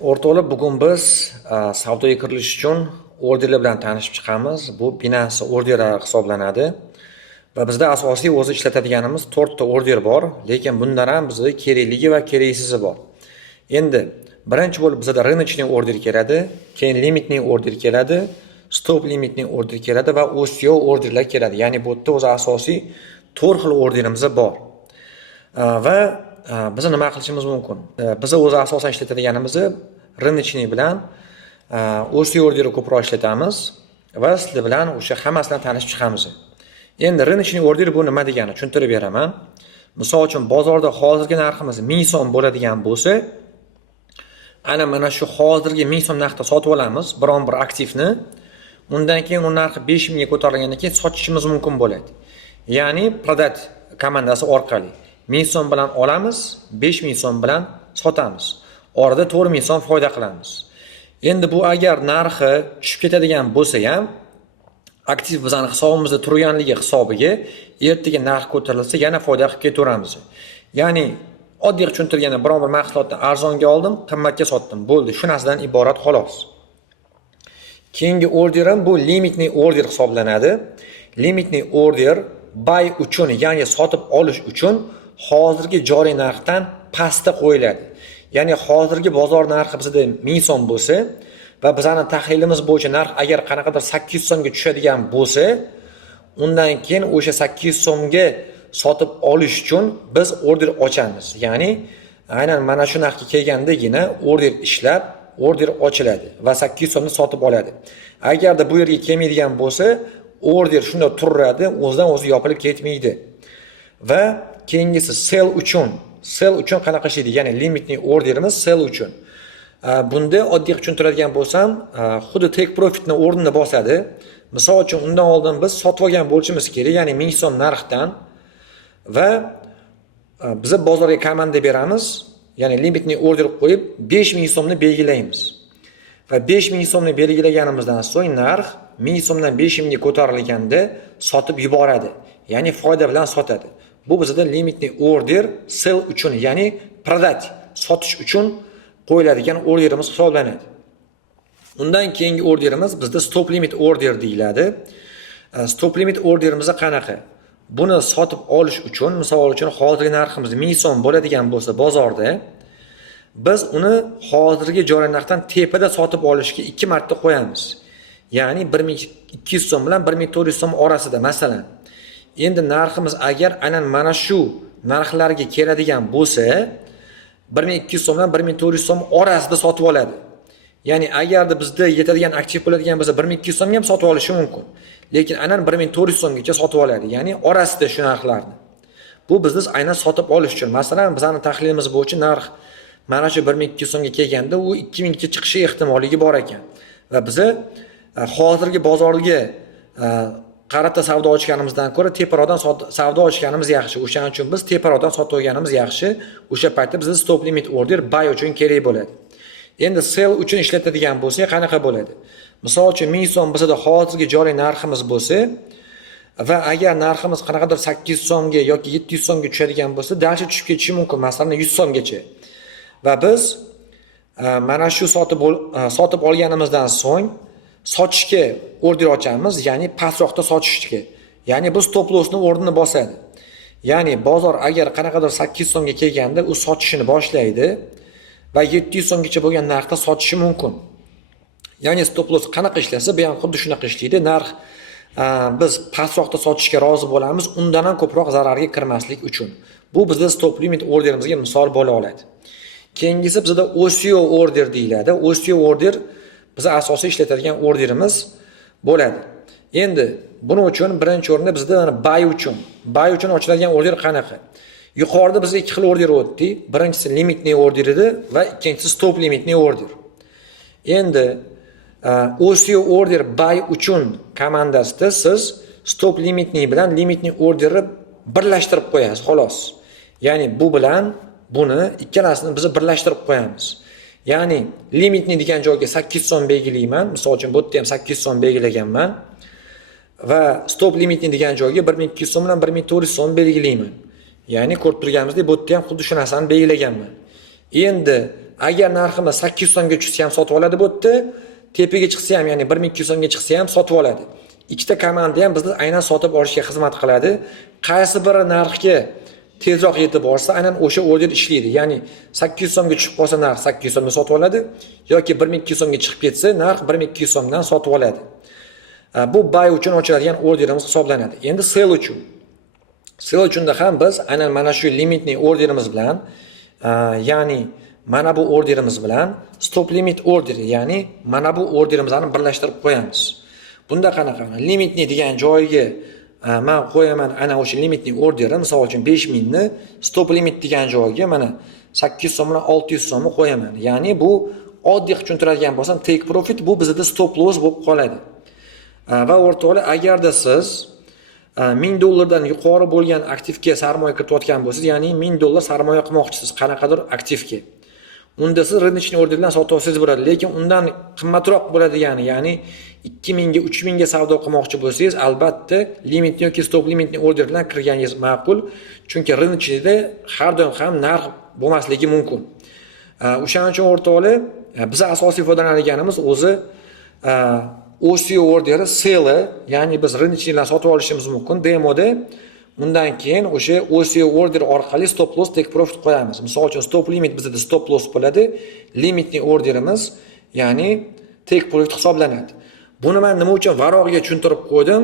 O'rtoqlar, bugun biz savdoga kirilish uchun orderlar bilan tanishib chiqamiz. Bu Binance orderlari hisoblanadi. Va bizda asosiy o'zi ishlatadiganimiz 4 ta order bor, lekin bundan ham bizga kerakligi va keraksizi bor. Endi birinchi bo'lib bizda rыночный order keladi, keyin limitning order keladi, stop limitning order keladi va OCO orderlar keladi. Ya'ni bu yerda o'zi asosiy 4 xil orderimiz bor. Va biz nima qilishimiz mumkin? Biz o'zi asosan ishlatadiganimiz rыночный bilan OCO orderni ko'proq ishlatamiz va sizlar bilan o'sha hammasidan tanishib chiqamiz. Endi rыночный order bu nima degani tushuntirib beraman. Misol uchun bozorda hozirgi narximiz 1000 so'm bo'ladigan bo'lsa, ana mana shu hozirgi 1000 so'm narxda sotib olamiz biron bir aktivni. Undan keyin u narxi 5000 ga ko'tarilgandan keyin sotishimiz mumkin bo'ladi. Ya'ni продать komandasi orqali 1000 so'm bilan olamiz, 5000 so'm bilan sotamiz. Orada 4000 so'm foyda qilamiz. Endi bu agar narxi tushib ketadigan bo'lsa ham, aktiv bizning hisobimizda turganligi hisobiga ertaga narx ko'tarilsa yana foyda qilib ketaveramiz. Ya'ni oddiy tushuntirganda biron bir mahsulotni arzonga oldim, qimmatga sotdim. Bo'ldi, shu narsadan iborat xolos. Keyingi orderim bu limitli order hisoblanadi. Limitli order buy uchun, ya'ni sotib olish uchun hozirgi joriy narxdan pastda qo'yiladi. Ya'ni hozirgi bozor narxi bizda 1000 so'm bo'lsa va bizning tahlilimiz bo'yicha narx agar qanaqadir 800 so'mga tushadigan bo'lsa, undan keyin o'sha 800 so'mga sotib olish uchun biz order ochamiz. Ya'ni aynan mana shu narxga kelgandagina order ishlab, order ochiladi va 800 so'mni sotib oladi. Agarda bu yerga kelmaydigan bo'lsa, order shunda turadi, o'zidan o'zi yopilib ketmaydi. Va keyingisi sell uchun qanaqa ishlaydi? Ya'ni limitli orderimiz sell uchun. Bunda oddiy tushuntiradigan bo'lsam, xuddi take profitni o'rnini bosadi. Misol uchun undan oldin biz sotib olgan bo'lishimiz kerak, ya'ni 1000 so'm narxdan va biz bozorga komanda beramiz, ya'ni limitli order qo'yib 5000 so'mni belgilaymiz. Va 5000 so'mni belgilaganimizdan so'ng narx 1000 so'mdan 5000 ga ko'tarilganda sotib yuboradi. Ya'ni foyda bilan sotadi. Bu bizda limitli order sell uchun, ya'ni продать, sotish uchun qo'yiladigan orderimiz hisoblanadi. Undan keyingi orderimiz bizda stop limit order deyiladi. Stop limit orderimiz qanaqa? Buni sotib olish uchun, misol uchun hozirgi narximiz 1000 so'm bo'ladigan bo'lsa bozorda, biz uni hozirgi joriy narxdan tepada sotib olishga 2 marta qo'yamiz. Ya'ni 1200 so'm bilan 1400 so'm orasida masalan. Endi narximiz agar aynan mana shu narxlarga keladigan bo'lsa, 1200 so'mdan 1400 so'm orasida sotib oladi. Ya'ni agarda bizda yetadigan aktiv bo'ladigan bo'lsa 1200 so'mga ham sotib olishi mumkin. Lekin aynan 1400 so'mgacha sotib oladi. Ya'ni orasida shu narxlarni. Bu bizning aynan sotib olish uchun. Masalan, bizning tahlilimiz bo'yicha narx mana shu 1200 so'mga kelganda u 2000 gacha chiqishi ehtimolligi bor ekan. Va biz hozirgi bozorga qarata savdo ochganimizdan ko'ra teparoqdan savdo ochganimiz yaxshi. O'shaning uchun biz teparoqdan sotib olganimiz yaxshi. O'sha paytda bizga stop limit order buy uchun kerak bo'ladi. Endi sell uchun ishlatadigan bo'lsak qanaqa bo'ladi? Misol uchun 1000 so'm bizda hozirgi joriy narximiz bo'lsa va agar narximiz qanaqadir 800 so'mga yoki 700 so'mga tushadigan bo'lsa, dalcha tushib ketishi mumkin, masalan 100 so'mgacha. Va biz mana shu sotib olganimizdan so'ng sotishga order ochamiz, ya'ni pastroqda sotishga. Ya'ni bu stop lossni o'rnini bosadi. Ya'ni bozor agar qanaqadir 800 so'mga kelganda u sotishini boshlaydi va 700 so'mgacha bo'lgan narxda sotishi mumkin. Ya'ni stop loss qanaqa ishlasa, bu ham xuddi shunaqa ishlaydi. Narx biz pastroqda sotishga rozi bo'lamiz, undan ham ko'proq zararga kirmaslik uchun. Bu bizning stop limit orderimizga misol bo'la oladi. Keyingisi bizda OCO order deyiladi. OCO order biz asosiy ishlatadigan orderimiz bo'ladi. Endi buning uchun birinchi o'rinda bizda buy uchun ochiladigan order qanaqa? Yuqorida bizga 2 xil order o'tdi. Birinchisi limitli order edi va ikkinchisi stop limitli order. Endi OCO order buy uchun komandasida siz stop limitli bilan limitli orderni birlashtirib qo'yasiz, xolos. Ya'ni bu bilan buni ikkalasini biz birlashtirib qo'yamiz. Ya'ni limitni degan joyga 800 so'm belgilayman. Misol uchun bu yerda ham 800 so'm belgilaganman. Va stop limitni degan joyga 1200 so'm bilan 1400 so'm belgilayman. Ya'ni ko'rib turganimizdek bu yerda ham xuddi shu narsani belgilaganman. Endi agar narximiz 800 so'mga tushsa ham sotib oladi bu yerda, tepaga chiqsa ham, ya'ni 1200 so'mga chiqsa ham sotib oladi. Ikkita komanda ham bizni aynan sotib olishga xizmat qiladi. Qaysi biri narxga tezroq yetib borsa, aynan o'sha order ishlaydi. Ya'ni 800 so'mga tushib qolsa narx 800 so'mga sotib oladi yoki 1200 so'mga chiqib ketsa narx 1200 so'mdan sotib oladi. Bu buy uchun ochiladigan orderimiz hisoblanadi. Endi sell uchun. Sell uchunda ham biz aynan mana shu limitni orderimiz bilan, ya'ni mana bu orderimiz bilan stop limit order, ya'ni mana bu orderimizni birlashtirib qo'yamiz. Bunda qanaqa? Limitni degan joyiga men qo'yaman ana o'sha limitni orderi, misol uchun 5000 ni, stop limit degan joyiga mana 800 so'm bilan 600 so'mni qo'yaman. Ya'ni bu oddiy tushuntiradigan bo'lsam take profit, bu bizda stop loss bo'lib qoladi. Va o'rtoqlar, agarda siz $1000 yuqori bo'lgan aktivga sarmoya kiritayotgan bo'lsangiz, ya'ni $1000 sarmoya qilmoqchisiz qanaqadir aktivga, unda siz рыночный orderdan sotib olsangiz bo'ladi, lekin undan qimmatroq bo'ladigan, ya'ni 2000 ga 3000 ga savdo qilmoqchi bo'lsangiz, albatta limitni yoki stop limitni order bilan kirganingiz ma'qul, chunki рыночныйda har doim ham narx bo'lmasligi mumkin. O'shaning uchun o'rtoqlar, biz asosiy foydalanganimiz o'zi OCO orderi sell, ya'ni biz рыночныйdan sotib olishimiz mumkin demoda. Undan keyin o'sha OCO order orqali stop loss take profit qo'yamiz. Misol uchun stop limit bizda stop loss bo'ladi, limitni orderimiz ya'ni take profit hisoblanadi. Buni men nima uchun varog'iga tushuntirib qo'ydim?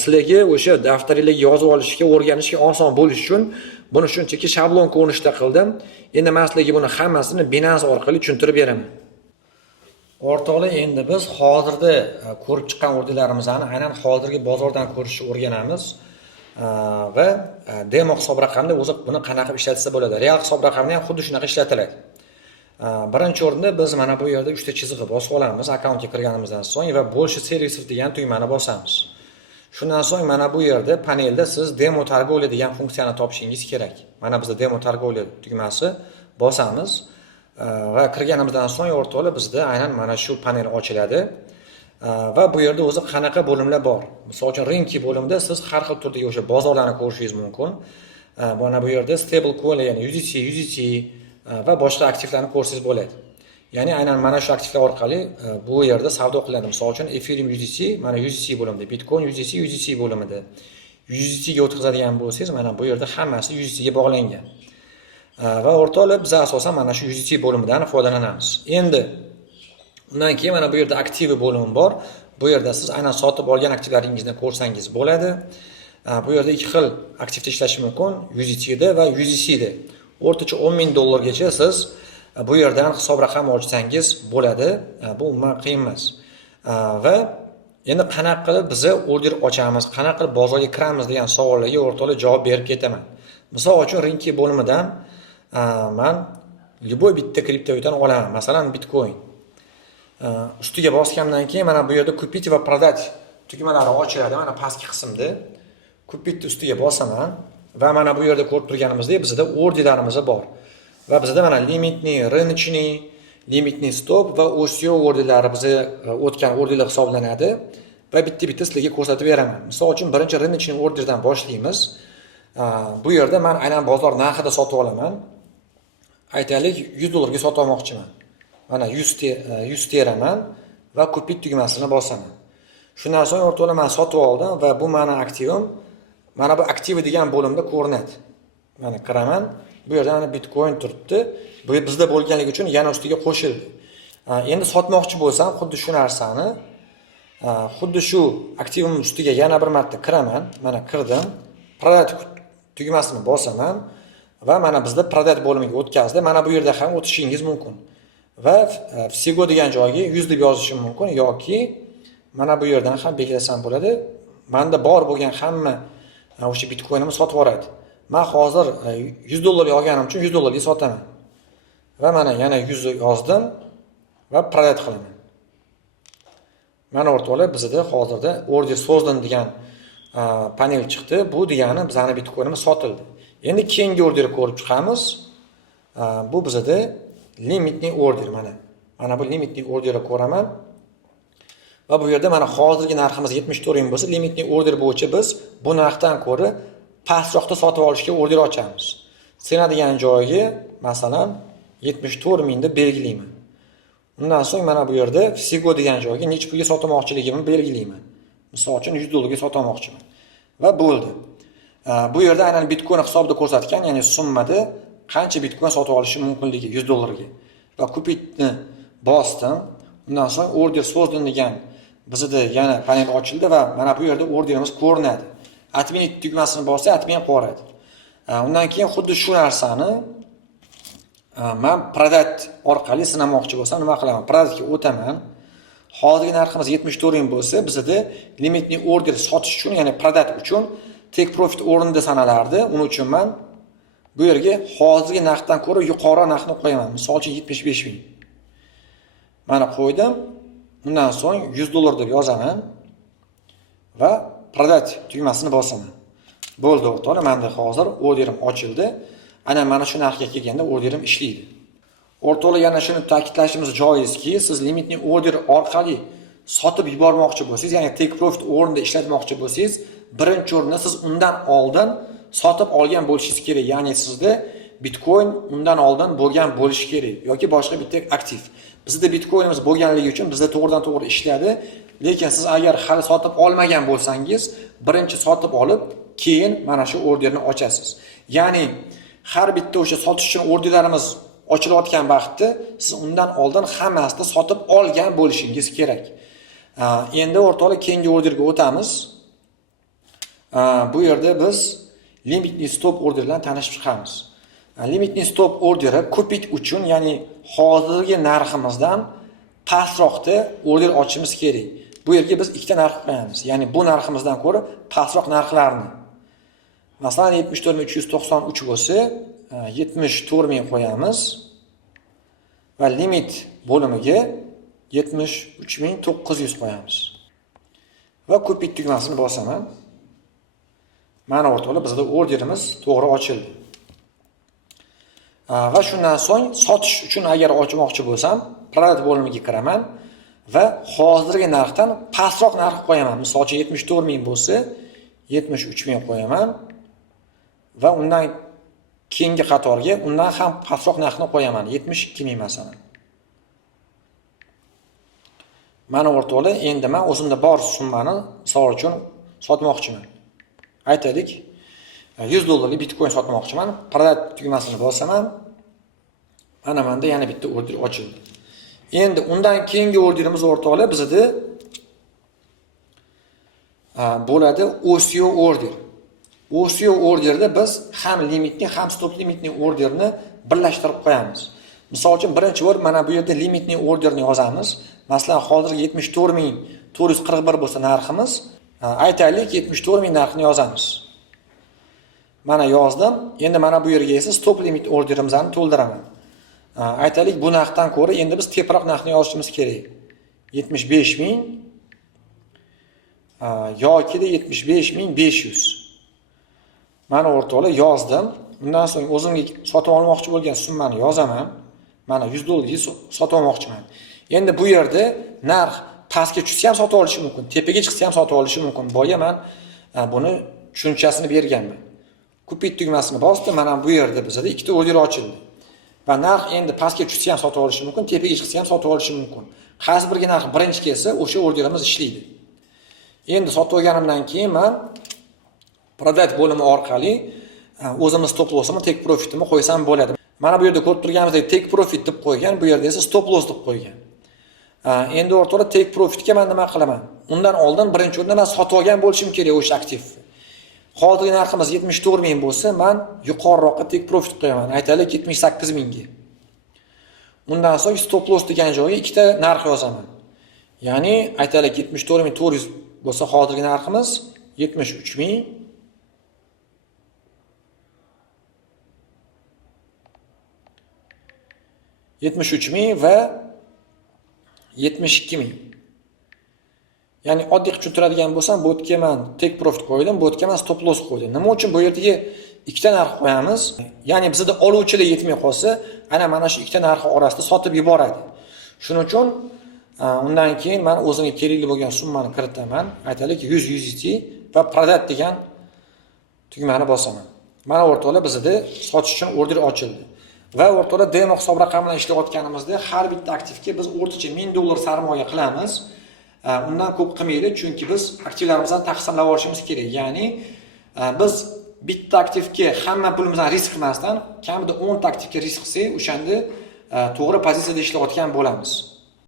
Sizlarga o'sha daftaringizga yozib olishga, o'rganishga oson bo'lish uchun buni shunchaki shablon ko'rinishda qildim. Endi men sizlarga buni hammasini Binance orqali tushuntirib beraman. O'rtoqlar, endi biz hozirda ko'rib chiqqan orderlarimizni aynan hozirgi bozordan ko'rishni o'rganamiz. Va demo hisob raqamda o'zi buni qanaqa ishlatsa bo'ladi. Real hisob raqamni ham xuddi shunaqa ishlatiladi. Birinchi o'rinda biz mana bu yerda 3 ta chizig'i bosib olamiz akkauntga kirganimizdan so'ng va больше servisов degan tugmani bosamiz. Shundan so'ng mana bu yerda panelda siz demo торговля degan funksiyani topishingiz kerak. Mana bizda demo торговля tugmasi bosamiz va kirganimizdan so'ng o'rtoqlar bizda aynan mana shu panel ochiladi. Va bu yerda o'zi qanaqa bo'limlar bor. Misol uchun rinki bo'limida siz har xil turdagi o'sha bozorlarni ko'rishingiz mumkin. Mana bu yerda stable coin, ya'ni USDT va boshqa aktivlarni ko'rsangiz bo'ladi. Ya'ni aynan mana shu aktivlar orqali bu yerda savdo qiladi. Misol uchun Ethereum USDT, mana USDT bo'limida, Bitcoin USDT bo'limida. USDT ga o'tkazadigan bo'lsangiz, mana bu yerda hammasi USDT ga bog'langan. Va o'rtoqlar, biz asosan mana shu USDT bo'limidan foydalanamiz. Endi undan keyin mana bu yerda aktivi bo'limi bor. Bu yerda siz aynan sotib olgan aktivlaringizni ko'rsangiz bo'ladi. Bu yerda ikki xil aktivda ishlashi mumkin, USDT da va USDC da. O'rtacha $10,000 gacha siz bu yerdan hisob raqam ochsangiz bo'ladi. Bu umuman qiyin emas. Va endi qanaqa qilib biz order ochamiz, qanaqa qilib bozorga kiramiz degan savollarga o'rtoqlar javob berib ketaman. Misol uchun rinki bo'limidan men любой bitta kriptovalyutani olaman, masalan Bitcoin. Ustiga bosgandan keyin mana bu yerda kupить va продать tugmalari ochiladi. Mana pastki qismda kupить ustiga bosaman va mana bu yerda ko'rib turganimizdek bizda orderlarimiz bor. Va bizda mana limitni, рыночный, limitni stop va OCO orderlari bizga o'tgan orderlar hisoblanadi va bitta-bitta sizlarga ko'rsatib beraman. Misol uchun birinchi рыночный orderdan boshlaymiz. Bu yerda men aynan bozor narxida sotib olaman. Aytaylik $100 ga sotib olmoqchiman. Mana 100 teraman va kupit tugmasini bosaman. Shundan so'ng o'rtoqlar men sotib oldim va bu meni aktivim. Mana bu aktiv degan bo'limda ko'rinadi. Mana kiraman. Bu yerda mana Bitcoin turibdi. Bu bizda bo'lganligi uchun yana ustiga qo'shildi. Endi sotmoqchi bo'lsam, xuddi shu narsani, xuddi shu aktivim ustiga yana bir marta kiraman. Mana kirdim. Продать tugmasini bosaman va mana bizda продать bo'limiga o'tkazdi. Mana bu yerda ham o'tishingiz mumkin. Va всего degan joyga 100 deb yozishim mumkin yoki mana bu yerdan ham belgilasam bo'ladi. Menda bor bo'lgan hamma o'sha Bitcoinimni sotib yuboradi. Men hozir $100 olganim uchun $100 ga sotaman. Va mana yana 100 yozdim va продать qilaman. Mana o'rtoqlar bizda hozirda order sozdan degan panel chiqdi. Bu degani bizning Bitcoinimiz sotildi. Endi keyingi orderni ko'rib chiqamiz. Bu bizda limitni order mana. Mana bu limitni orderni ko'raman. Va bu yerda mana hozirgi narximiz 74 ming bo'lsa, limitni order bo'yicha biz bu narxdan ko'ra pastroqda sotib olishga order ochamiz. Senadigan joyiga masalan 74 ming deb belgilayman. Undan so'ng mana bu yerda Figo degan joyga necha pulga sotmoqchiligimni belgilayman. Misol uchun 100 dollarga sotmoqchiman. Va bo'ldi. Bu yerda aynan Bitcoin hisobida ko'rsatgan, ya'ni summada qancha Bitcoin sotib olishi mumkinligi 100 dollarga. Va kupitni bosdim. Undan so'ng order sozdim degan bizda yana panel ochildi va mana bu yerda orderimiz ko'rinadi. Admin tugmasini bossa, admin qoradi. Undan keyin xuddi shu narsani men Product orqali sinamoqchi bo'lsam nima qilaman? Productga o'taman. Hozirgi narximiz 74 ming bo'lsa, bizda limitli order sotish uchun, ya'ni Product uchun take profit o'rnida sanalardi. Uning uchun men bu yerga hozirgi narxdan ko'ra yuqori narxni qo'yaman. Misol uchun 75 ming. Mana qo'ydim. Undan so'ng 100 dollar deb yozaman va Product tugmasini bosaman. Bo'ldi o'rtoqlar, menda hozir orderim ochildi. Ana mana shu narxga kelganda orderim ishlaydi. O'rtoqlar, yana shuni ta'kidlashimiz joizki, siz limitli order orqali sotib yubormoqchi bo'lsangiz, ya'ni take profit o'rnida ishlatmoqchi bo'lsangiz, birinchi o'rinda siz undan oldin sotib olgan bo'lishingiz kerak. Ya'ni sizda Bitcoin undan oldin bo'lgan bo'lishi kerak yoki boshqa bitta aktiv. Bizda Bitcoinimiz bo'lganligi uchun bizda to'g'ridan to'g'ri ishladi. Lekin siz agar hali sotib olmagan bo'lsangiz, birinchi sotib olib, keyin mana shu orderni ochasiz. Ya'ni har bitta o'sha sotish uchun orderlarimiz ochilayotgan vaqtda siz undan oldin hammasini sotib olgan bo'lishingiz kerak. Endi o'rtoqlar, keyingi orderga o'tamiz. Bu yerda biz limitli stop order bilan tanishib chiqamiz. Limitli stop orderi kupit uchun, ya'ni hozirgi narximizdan pastroqda order ochishimiz kerak. Bu yerga biz ikkita narx qo'yamiz. Ya'ni bu narximizdan ko'ra pastroq narxlarni. Masalan 74393 bo'lsa, 74 ming qo'yamiz va limit bo'limiga 73900 qo'yamiz. Va kupit tugmasini bosaman. Mana o'rtoqlar, bizda orderimiz to'g'ri ochildi. Va shundan so'ng sotish uchun agar ochmoqchi bo'lsam, product bo'limiga kiraman va hozirgi narxdan pastroq narx qo'yaman. Misol uchun 74 ming bo'lsa, 73 ming qo'yaman va undan keyingi qatorga undan ham pastroq narxni qo'yaman, 72 ming masalan. Mana o'rtoqlar, endi men o'zimda bor summani misol uchun sotmoqchiman. Aytaylik, 100 dollarlik Bitcoin sotmoqchiman. Product tugmasini bosaman. Mana menda yana bitta order ochildi. Endi undan keyingi orderimiz o'rtoqlar bizda bo'ladi OCO order. OCO orderda biz ham limitni, ham stop limitni orderni birlashtirib qo'yamiz. Misol uchun birinchi o'rin mana bu yerda limitni orderni yozamiz. Masalan, hozirgi 74441 bo'lsa narximiz, aytaylik 74 ming narxini yozamiz. Mana yozdim. Endi mana bu yerga esa stop limit orderimizni to'ldiraman. Aytaylik bu narxdan ko'ra endi biz teparoq narxni yozishimiz kerak. 75 ming yoki da 75500. Mana o'rtoqlar yozdim. Undan so'ng o'zimga sotib olmoqchi bo'lgan summani yozaman. Mana 100 dollarga sotib olmoqchiman. Endi bu yerda narx pastga tushsa ham sotib olishi mumkin, tepaga chiqsa ham sotib olishi mumkin. Boya men buni tushunchasini berganman. Kupit tugmasini bosdim. Mana bu yerda bizda ikkita order ochildi. Va narx endi pastga tushsa ham sotib olishi mumkin, tepaga chiqsa ham sotib olishi mumkin. Qaysi biriga narx birinchi kelsa, o'sha orderimiz ishlaydi. Endi sotib olganimdan keyin men product bo'limi orqali o'zimiz stop loss'imni, take profit'imni qo'ysam bo'ladi. Mana bu yerda ko'rib turganimizdek take profit deb qo'ygan, bu yerda esa stop loss deb qo'ygan. Endi o'rtoqlar, take profit'ga men nima qilaman? Undan oldin birinchi o'rinda men sotib olgan bo'lishim kerak o'sha aktiv. Hozirgi narximiz 74 ming bo'lsa, men yuqoriroqqa take profit qo'yaman. Aytaylik 78 mingga. Undan so'ng stop loss degan joyga ikkita narx yozaman. Ya'ni aytaylik 74400 bo'lsa hozirgi narximiz 73 ming. 73 ming va 72 ming. Ya'ni oddiy tushuntiradigan bo'lsam, bu yerga men take profit qo'ydim, bu yerga men stop loss qo'ydim. Nima uchun bu yerga ikkita narx qo'yamiz? Ya'ni bizda oluvchilar yetmay qolsa, mana shu ikkita narx orasida sotib yuboradi. Shuning uchun undan keyin men o'zimga kerakli bo'lgan summani kiritaman. Aytaylik 100 USDT va product degan tugmani bosaman. Mana o'rtoqlar, bizda sotish uchun order ochildi. Va o'rtada demo hisob raqami bilan ishlayotganimizda har bitta aktivga biz o'rtacha $1000 sarmoya qilamiz. Undan ko'p qilmaylik, chunki biz aktivlarimizni taqsimlab olishimiz kerak. Ya'ni biz bitta aktivga hamma pulimizdan risk qilmasdan, kamida 10 ta aktivga risk qilsak, o'shanda to'g'ri pozitsiyada ishlayotgan bo'lamiz.